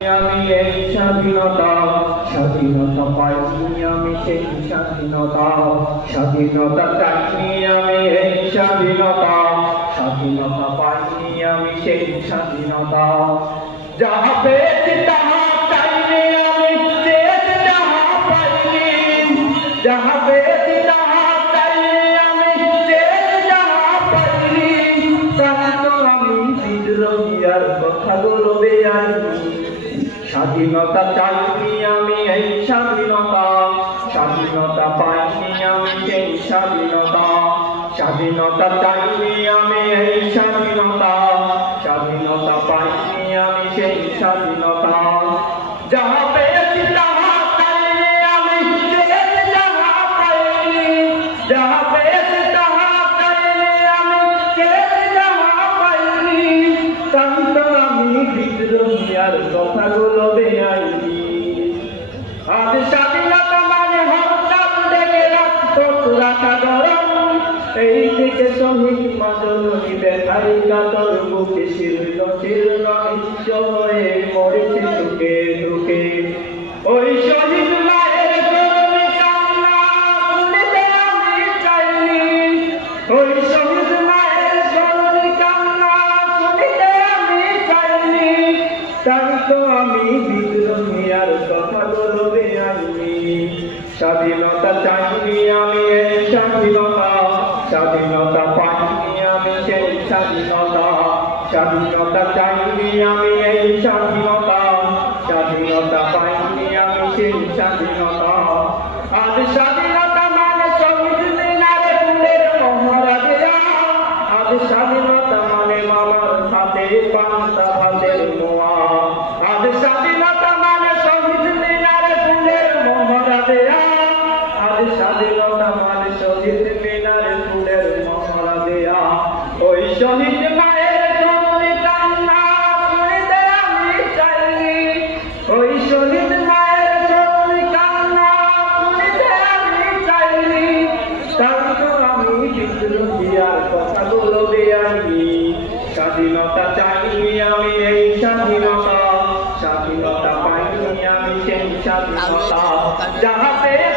আমি এই স্বাধীনতা স্বাধীনতা পাইনি আমি সেই স্বাধীনতা স্বাধীনতা চাইনি আমি এই স্বাধীনতা স্বাধীনতা পাইনি আমি সেই স্বাধীনতা যাহা পেয়েছি তাহা চাইনি আমি চেয়েছি যাহা পাইনি যাহা পেয়েছি তাহা চাইনি আমি চেয়েছি যাহা পাইনি তাহা তো আমি বিদ্রোহী আর কথাগুলো বেআইনি স্বাধীনতা চাইনি আমি এই স্বাধীনতা স্বাধীনতা পাইনি আমি সেই স্বাধীনতা স্বাধীনতা চাইনি আমি এই স্বাধীনতা স্বাধীনতা পাইনি আমি সেই স্বাধীনতা যাহা পেয়েছি তাহা চাইনি আমি চেয়েছি যাহা পাইনি যাহা পেয়েছি তাহা চাইনি আমি চেয়েছি যাহা পাইনি তাই তো আমি বিদ্রোহী আর কথাগুলো বেআইনি আজ স্বাধীনতা মানে হরতাল ডেকে রাখা গরম এই থেকে শহীদ মাজনী ব্যথায় কাতর বুকে শীর্ণ শীর্ণ নিঃস্ব হয়ে মরেছে ঢুকে ঢুকে ওই শহীদ মায়ের করুণী কান্না শুনিতে আমি চাইনি ওই শহীদ মায়ের করুণী কান্না শুনিতে আমি চাইনি তাই তো আমি বিদ্রোহী আর কথাগুলো বেআইনি স্বাধীনতা চাইনি আমি এই স্বাধীনতা স্বাধীনতা পাইনি আমি সেই স্বাধীনতা স্বাধীনতা চাইনি আমি এই স্বাধীনতা স্বাধীনতা পাইনি আমি সেই স্বাধীনতা আজ স্বাধীনতা মানে শহীদ মিনারে ফুলের মহড়া দেয়া আজ স্বাধীনতা মানে মামার সাথে পান্তা ভাতের মোয়া আজ স্বাধীনতা মানে শহীদ মিনারে ফুলের মহড়া দেয়া আজ স্বাধীনতা মানে শহীদ মিনারে ফুলের মহড়া দেয়া ওই শহীদ মায়ের করুণী কান্না শুনিতে আমি চাইনি ওই শহীদ মায়ের করুণী কান্না শুনিতে আমি চাইনি তাই তো আমি বিদ্রোহী আর কথাগুলো বেআইনি স্বাধীনতা চাইনি আমি এই স্বাধীনতা স্বাধীনতা পাইনি আমি সেই স্বাধীনতা যাহা পেয়েছি